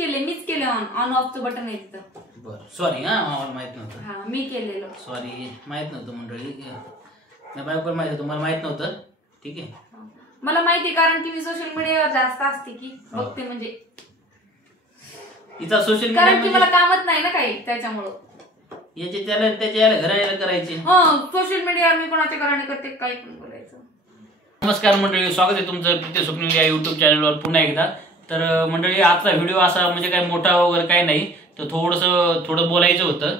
मीच केले on ऑफचं button आहे तिथं. बरं सॉरी हा, मला माहित नव्हतं. हा मी केलेलं. सॉरी माहित नव्हतं मंडळी, नाही बायकोला माहित होतं, मला माहित नव्हतं. ठीक आहे, मला माहिती कारण की मी सोशल मीडियावर जास्त असते की बघते, म्हणजे इथं सोशल मीडिया कारण की मला कामच नाही ना काही, त्याच्यामुळं याचे त्याला त्याच्या घराला करायचे. सोशल मीडियावर मी कोणाच्या घराने करते काही पण बोलायचं. नमस्कार मंडळी, स्वागत आहे तुमचं प्रीती स्वप्नील या युट्यूब चॅनलवर पुन्हा एकदा. तर मंडळी आजचा व्हिडिओ असा म्हणजे काही मोठा वगैरे काही नाही, तर थोडं बोलायचं होतं.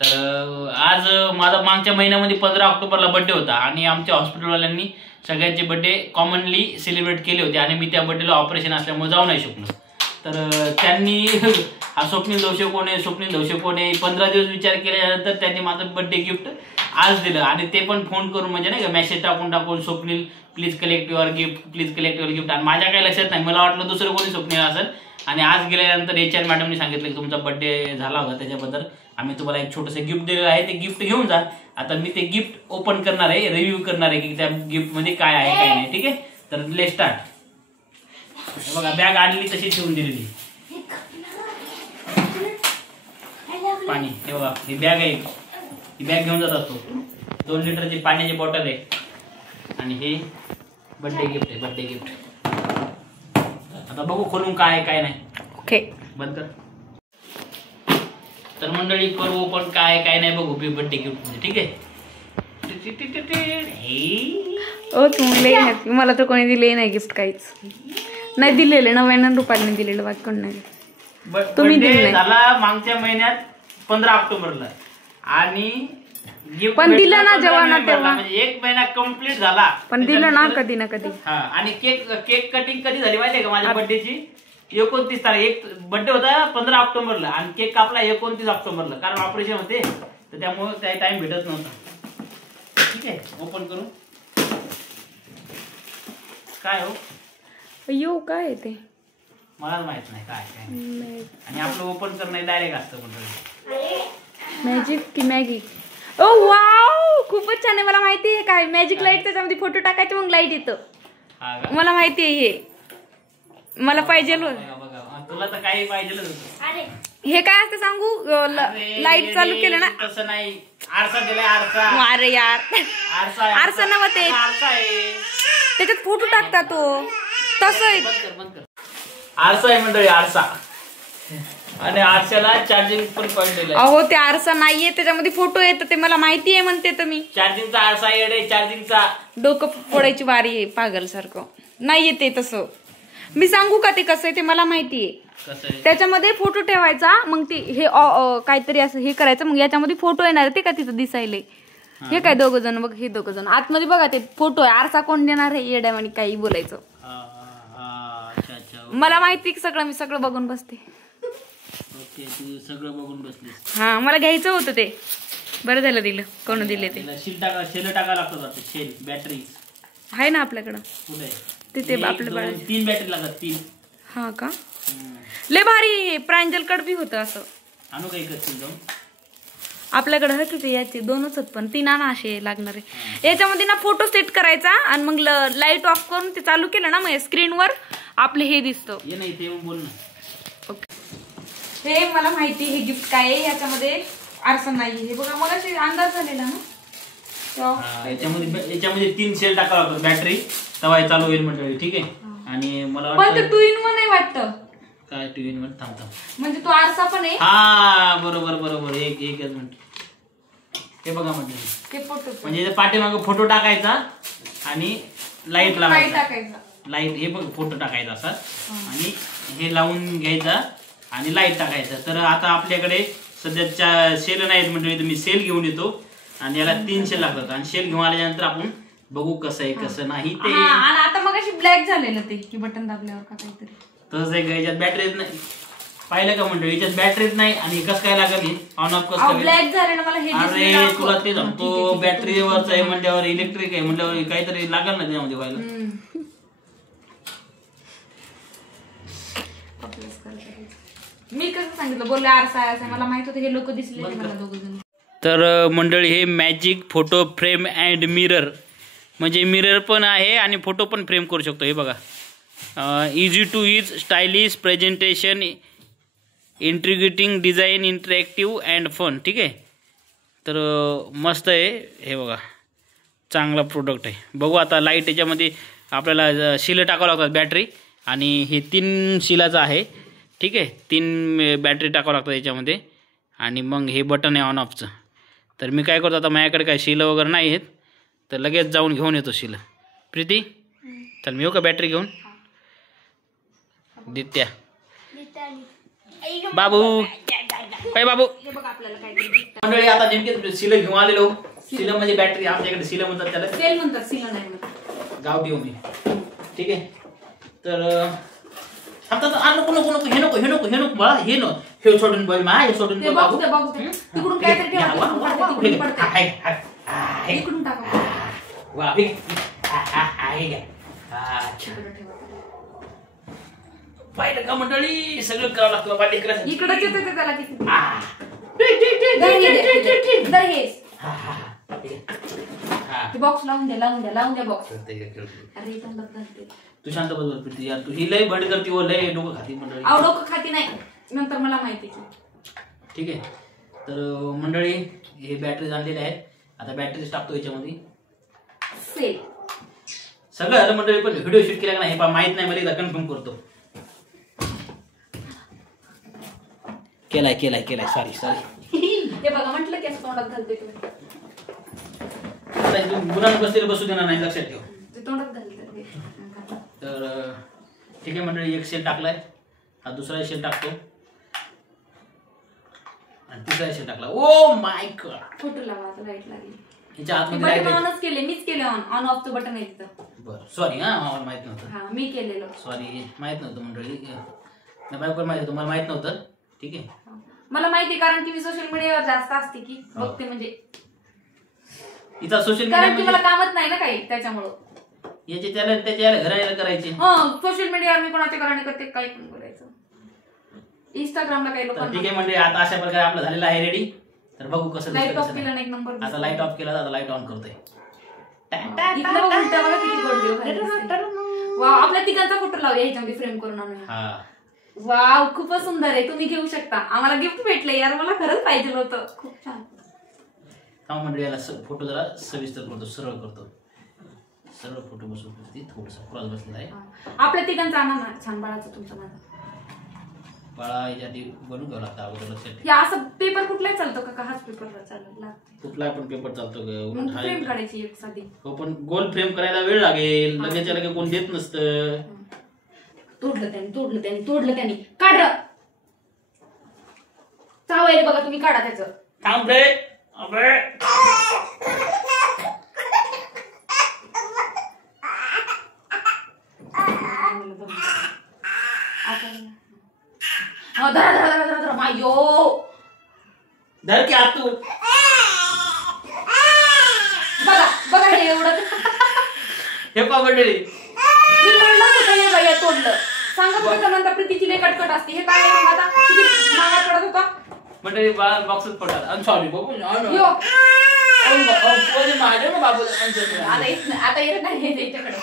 तर आज माझा मागच्या महिन्यामध्ये 15 ऑक्टोबरला बर्थडे होता आणि आमच्या हॉस्पिटलवाल्यांनी सगळ्यांचे बर्थडे कॉमनली सेलिब्रेट केले होते आणि मी त्या बर्थडेला ऑपरेशन असल्यामुळे जाऊ नाही शकलो. तर त्यांनी हा स्वप्नील दौशे कोण आहे, स्वप्नील दौशे कोण आहे, 15 दिवस विचार केल्यानंतर त्यांनी माझं बर्थडे गिफ्ट आज दिलं आणि ते पण फोन करून, म्हणजे नाही का मेसेज टाकून Swapnil please collect your gift, please collect your gift. आणि माझ्या काही लक्षात नाही, मला वाटलं दुसरं कोणी स्वप्नील असेल. आणि आज गेल्यानंतर HR मॅडमनी सांगितलं की तुमचा बर्थडे झाला होता, त्याच्याबद्दल आम्ही तुम्हाला एक छोटंसं गिफ्ट दिलेलं आहे, ते गिफ्ट घेऊन जा. आता मी ते गिफ्ट ओपन करणार आहे, रिव्ह्यू करणार आहे की त्या गिफ्ट मध्ये काय आहे काय नाही. ठीक आहे, तर लेट स्टार्ट. बघा बॅग आणली तशी ठेवून दिलेली, पाणी हे बघा, ही बॅग आहे, ही बॅग घेऊन जात असतो. 2 लिटरची पाण्याची बॉटल आहे आणि हे बर्थडे गिफ्ट आहे, बर्थडे गिफ्ट. आता बघू खोलून काय काय नाही. ओके बंद कर. तर मंडळी करू ओपन काय काय नाही बघू बर्थडे गिफ्ट मध्ये. ठीक आहे, ओके. मला तर कोणी दिले नाही गिफ्ट, काहीच नाही दिलेले. 99 रुपयाने दिलेलं, बाकी कोण नाही. तुम्ही दिले झाला मागच्या महिन्यात 15 ऑक्टोबरला आणि गिफ्ट पण दिलं ना जेव्हा ना तेव्हा, म्हणजे 1 महिना कंप्लीट झाला, पण दिलं ना कधी ना कधी. हा, आणि केक कटिंग कधी झाली माहितीये का माझ्या बर्थडेची? 29 तारीख. एक बर्थडे होता 15 ऑक्टोबरला आणि केक कापला 29 ऑक्टोबरला, कारण ऑपरेशन होते तर त्यामुळे त्या टाइम भेटत नव्हता. ठीक आहे, ओपन करू. काय हो, अयो काय आहे ते मला माहित नाही काय काय. आणि आपलं ओपन करणं डायरेक्ट असतं मंडळी. मॅजिक की मॅगी? ओ वाव, खूपच छान आहे. मला माहिती आहे काय मॅजिक लाईट, त्याच्यामध्ये फोटो टाकायचे मग लाईट येतं. मला माहिती आहे हे, मला पाहिजे. तुला तर काही पाहिजे होतं. हे काय असतं सांगू? लाईट चालू केलं ना, तसं नाही, आरसा दिलाय, आरसा. अरे यार, आरसा नव्हते ते, आरसा आहे, त्याच्यात फोटो टाकता तो, तसं आहे. आरसा आहे मंडळी, आरसा. आणि आरशाला चार्जिंग पण पॉइंट दिलाय. अहो ते आरसा नाहीये, त्याच्यामध्ये फोटो येतात, ते मला माहिती आहे म्हणते. तर मी चार्जिंगचा आरसा आहे, चार्जिंगचा. डोकं फोडायची वारी आहे पागल सारखं. नाहीये ते तसं. मी सांगू का ते कसं आहे ते? मला माहिती आहे. त्याच्यामध्ये फोटो ठेवायचा, मग ते हे काहीतरी असं हे करायचं, मग याच्यामध्ये फोटो येणार ते का तिथं दिसायले. हे काय 2 जण बघ, हे 2 जण आतमध्ये बघा, ते फोटो आहे. आरसा कोण देणार आहे येड्यावानी काही बोलायचं. मला माहिती सगळं, मी सगळं बघून बसते. सगळं बघून बसली. हा, मला घ्यायचं होतं ते, बरं झालं दिलं. कोण दिले ते? शेल टाका लागतात, शेल बॅटरी आहे ना आपल्याकडं. कुठे? तिथे आपल्या बाळा 3 बॅटरी लागतात, 3. हा का, लय भारी. प्रांजल कड बी होतं असं. आणू काही करतील जाऊन आपल्याकडे होते ते, याचे 2च होत, पण 3 आणा असे लागणार आहे. याच्यामध्ये ना फोटो सेट करायचा आणि मग लाईट ऑफ करून ते चालू केलं ना, मग स्क्रीनवर आपले हे दिसतं. ये नाही ते बोल ना. ओके, हे मला माहिती. हे गिफ्ट काय आहे, याच्यामध्ये आरसा नाही. हे बघा, मला अंदाज झालेला ना. याच्यामध्ये 3 सेल टाकावं लागतात बॅटरी, तेव्हा चालू होईल मंडळी. ठीक आहे, आणि मला वाटतं 2 in 1 आहे वाटतं. काय 2 in 1? थांबता, म्हणजे तो आरसा पण आहे. हा बरोबर, एकच मिनिट. हे बघा मंडळी, फोटो म्हणजे पाठीमागं फोटो टाकायचा आणि लाईट टाकायचा. लाईट हे बघ, फोटो टाकायचा असा आणि हे लावून घ्यायचा आणि लाईट टाकायचा. तर आता आपल्याकडे सध्याच्या सेल नाहीत मंडळी, तर मी सेल घेऊन येतो आणि याला 3 सेल लागतात. आणि सेल घेऊन आल्यानंतर आपण बघू कसं आहे कसं नाही ते. आता मग अशी ब्लॅक झालेलं ते बटन दाबल्यावर का काहीतरी तसं आहे. याच्यात बॅटरीच नाही, पाहिलं का मंडळी? याच्यात बॅटरीच नाही आणि कसं काय लागेल ऑन ऑफ कसं? ब्लॅक झालं ना मला हे. अरे तुला ते सांगतो, बॅटरीवरच आहे म्हणल्यावर, इलेक्ट्रिक आहे म्हणल्यावर काहीतरी लागेल ना त्यामध्ये व्हायला. मी कसं सांगितलं, बोलले आरसा आहे, मला माहित होतं. हे लोक दिसले मला 2 जण. तर मंडळी हे magic photo frame and mirror, म्हणजे मिरर पण आहे आणि फोटो पण फ्रेम करू शकतो. हे बघा, easy to use, stylish presentation intriguing design, interactive and fun. ठीक आहे, तर मस्त आहे हे बघा, चांगला प्रोडक्ट आहे. बघू आता लाईट याच्यामध्ये आपल्याला शिलं टाकावं लागतात बॅटरी, आणि हे 3 शिलाचं आहे. ठीक आहे, 3 बॅटरी टाकावं लागतात याच्यामध्ये, आणि मग हे बटन आहे ऑन ऑफचं. तर मी काय करतो आता, माझ्याकडे काय शिलं वगैरे नाही आहेत, तर लगेच जाऊन घेऊन येतो शिलं. प्रीती चल मी येऊ का बॅटरी घेऊन? दित्या बाबू काय बाबू मंडळी, आता नेमके शिलं घेऊन आलेलो. शिलं म्हणजे बॅटरी, आमच्याकडे शिलं म्हणतात त्याला, सेल म्हणतात, शिलं नाही म्हणतात. गाव देऊ मी. ठीक आहे, तर नको नको नको हे नको हे नको हे नको मला हे नको, हे सोडून बोल मा, हे सोडून बोल बाबू. तिकडून काहीतरी ठेवा, इकडून टाका. वा हे घ्या. पाहिलं का मंडळी, सगळं करावं लागतं बाबा लेकरांसाठी. इकडे येते त्याला किती. बॉक्स लावून द्या बॉक्स. अरे तू शांत बस प्रीती यार, तू ही लय बंड करती व लय डोकं खाती मंडळी. डोकं खाती नाही, नंतर मला माहिती. ठीक आहे, तर मंडळी हे बॅटरी आणलेले आहेत. आता बॅटरीज टाकतो याच्यामध्ये. सेल सगळं झालं मंडळी, पण व्हिडिओ शूट केला का नाही हे माहित नाही, मला एकदा कन्फर्म करतो. केलाय सॉरी. हे बघा म्हटलं की असं तोंडात घालते तुम्ही. गुन्हा बसलेलं बसू देणार नाही, लक्षात ठेव. तोंडात घालते. तर ठीक आहे मंडळी, एक शेल टाकलाय, हा दुसरा शेल टाकतो, आणि तिसरा शेल टाकला. ओ माय गॉड, फोटो लावा आता, लाईट लागली. ह्याच्या आतमध्ये लाईट आहे. ऑनच केले, मीच केले ऑन ऑफचं बटन आहे तिथं. बरं सॉरी, हा मला माहित नव्हतं. हा मी केलेलं. सॉरी, माहित नव्हतं मंडळी, बायकोला माहित होतं, मला माहित नव्हतं. ठीक आहे, मला माहिती, कारण की मी सोशल मीडियावर जास्त असते की बघते, म्हणजे इथं सोशल कारण की मीडिया मला कामच नाही ना काही, त्याच्यामुळं याचे त्याच्या घराला करायचे. सोशल मीडियावर मी कोणाच्या घराने करते, काही पण बोलायचं. इंस्टाग्रामला काही लोक. ठीक आहे म्हणजे आता अशा प्रकारे आपलं झालेलं आहे रेडी. तर बघू कसं लाईट ऑफ केला, एक नंबर. आता लाईट ऑफ केला, आता लाईट ऑन करतोय. आपल्या तिघांचा फोटो लावूया ह्याच्यामध्ये फ्रेम करून आणूया. वाव, खूपच सुंदर आहे, तुम्ही घेऊ शकता. आम्हाला गिफ्ट भेटलं यार, मला खरंच पाहिजे होतं. खूप छान. म्हणजे याला फोटो जरा सविस्तर करतो, सरळ करतो, सरळ फोटो बसवतो. थोडस क्रॉस बसलेला आहे. आपल्या तिघांचा आणा ना, छान बाळाचं तुमचं माझं. बाळा याच्या आधी बनवून घ्यावं लागतं अगोदर, लक्षात. या असं पेपर कुठलाही चालतो का? हाच पेपरला चालेल? कुठला पण पेपर चालतो का? फ्रेम काढायची एक साधी. हो, पण गोल फ्रेम करायला वेळ लागेल, लगेचच्या लगे कोण देत नसतं. तोडलं त्यांनी काढ. चावायला बघा तुम्ही, काढा त्याचं. थांब रे. धर की आत तू. बघा हे एवढं. हे पावडली मी म्हणलं होतं हे बाई तोडलं. सांगत होतं नंतर प्रीतीची लय कटकट असते. हे काय आता किती मागा पडत होता म्हणजे बॉक्सच पडतात. आय एम सॉरी बाबू. माझ्या ना बाबू आता येत नाही त्याच्याकडे.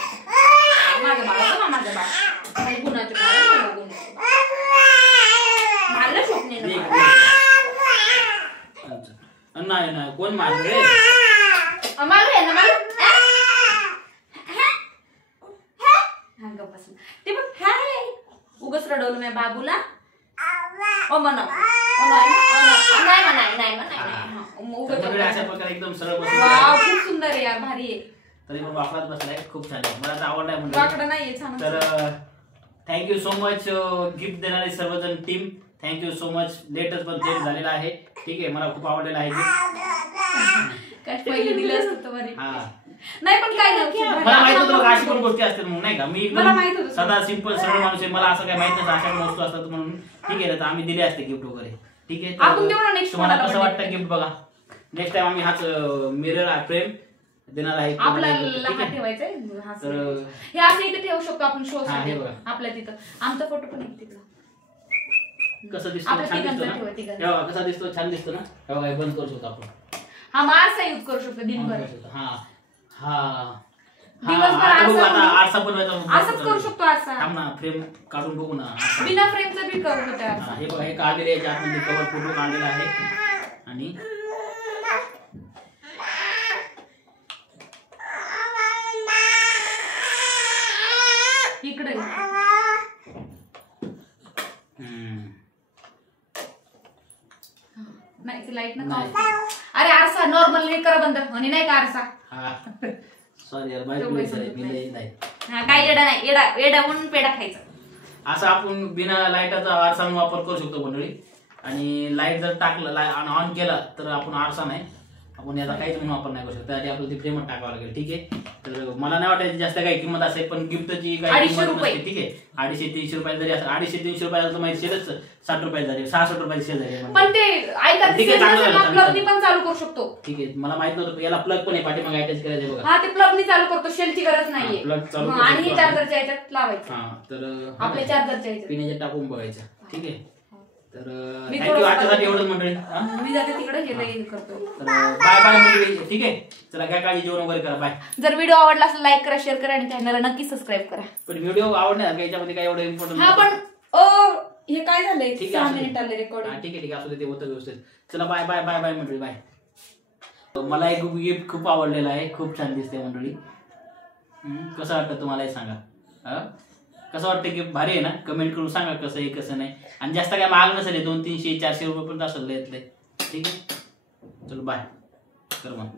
माझं बाळ माझं बाळ गुणाचं बाळ मारलं स्वप्ने नाही नाही कोण मारलं रे? मारलं ना मला. ते बघ उगच रडवलं मी बाबूला. एकदम सरळ खूप सुंदर आहे यार, भारी आहे. तरी पण वाकडात बसलाय, खूप छान आहे. मला तर आवडलाय म्हणजे वाकडा नाहीये, छान. तर थँक्यू सो मच गिफ्ट देणारे सर्वजण टीम. Thank you so much. लेटच पण चेंज झालेला आहे. ठीक आहे, मला खूप आवडलेला आहे गिफ्ट. पहिले दिलं असतं बरे. नाही पण काय नाही, मला माहित होतं अशी पण गोष्टी असतात म्हणून, नाही का. मी सदा सिंपल सरळ माणूस आहे, मला असं काय माहित नसतं अशा वस्तू असतात म्हणून. ठीक आहे, तर आम्ही दिले असते गिफ्ट वगैरे. ठीक आहे, तुम्हाला कसं वाटतं गिफ्ट बघा. नेक्स्ट टाइम आम्ही हाच मिरर फ्रेम देणार आहे आपल्याला ठेवायचंय. हे असं इथे ठेवू शकतो आपण शो साठी आपल्या तिथं. आमचा फोटो पण एक तिथं. कसं दिसतो? छान दिसतो ना? कसा दिसतो? छान दिसतो ना? हे बंद करू शकतो आपण. हा मार्सा यूज करू शकतो दिनभर. हा हा दिवसभर आरसा बनवायचा असंच करू शकतो आरसा. थांब ना, फ्रेम काढून बघू ना. बिना फ्रेमचा बी करू शकतो आरसा. हे बघा, हे काढलेलं आहे, याच्या आतमध्ये कव्हर पूर्ण काढलेलं आहे. आणि इकडे नाही लाईट ना. अरे आरसा नॉर्मल हे करा बंद आणि नाही का आरसा. सॉरी यार, नाही काय येडा नाही, येडा म्हणून पेढा खायचा. असं आपण बिना लाईटाचा आरसा वापर करू शकतो मंडळी. आणि लाईट जर टाकलं ऑन केला तर आपण आरसा नाही, आपण याचा काहीच म्हणून वापर नाही करू शकतो. त्यासाठी आपल्याला ती फ्रेमच टाकावं लागेल. ठीक आहे, तर मला नाही वाटायची जास्त काही किंमत असेल, पण गिफ्टची काही किंमत नसते. ठीक आहे, 250-300 रुपये जरी असं 250-300 रुपयाला तर माहिती शेलच 60 रुपये झाले, 66 रुपये शेल झाले. पण ते ऐका, ठीक आहे, चांगलं प्लगनी पण चालू करू शकतो. ठीक आहे, मला माहित नव्हतं याला प्लग पण आहे, पाठीमागे अटॅच करायचं बघा. हा, ते प्लगनी चालू करतो, शेलची गरज नाहीये. प्लग चालू आणि हे चार्जरच्या ह्याच्यात लावायचं. हा, तर आपल्या चार्जरच्या ह्याच्यात पिण्याच्या टाकून बघायचं. ठीक आहे, तर थँक्यू आजच्यासाठी एवढंच मंडळी. मी जाते तिकडे हे करतो. बाय बाय मंडळी. ठीक आहे, चला काय काळजी, जेवण वगैरे करा. बाय. जर व्हिडिओ आवडला असेल लाईक करा, शेअर करा आणि चॅनलला नक्की सबस्क्राईब करा. पण व्हिडिओ आवडणार का याच्यामध्ये काय एवढं इम्पॉर्टंट? हा, पण हे काय झालंय, 6 मिनिट आले रेकॉर्डिंग. ठीक आहे, ठीक आहे, असू दे, ते होतं व्यवस्थित. चला बाय बाय बाय बाय मंडळी, बाय. मला एक गिफ्ट खूप आवडलेलं आहे, खूप छान दिसते मंडळी. कसं वाटतं तुम्हाला हे सांगा. कसं वाटतं गिफ्ट? भारी आहे ना? कमेंट करून सांगा कसं आहे कसं नाही. आणि जास्त काय महाग नसेल, 200-300-400 रुपये पण असेल यातले. ठीक आहे, चलो बाय कर मग.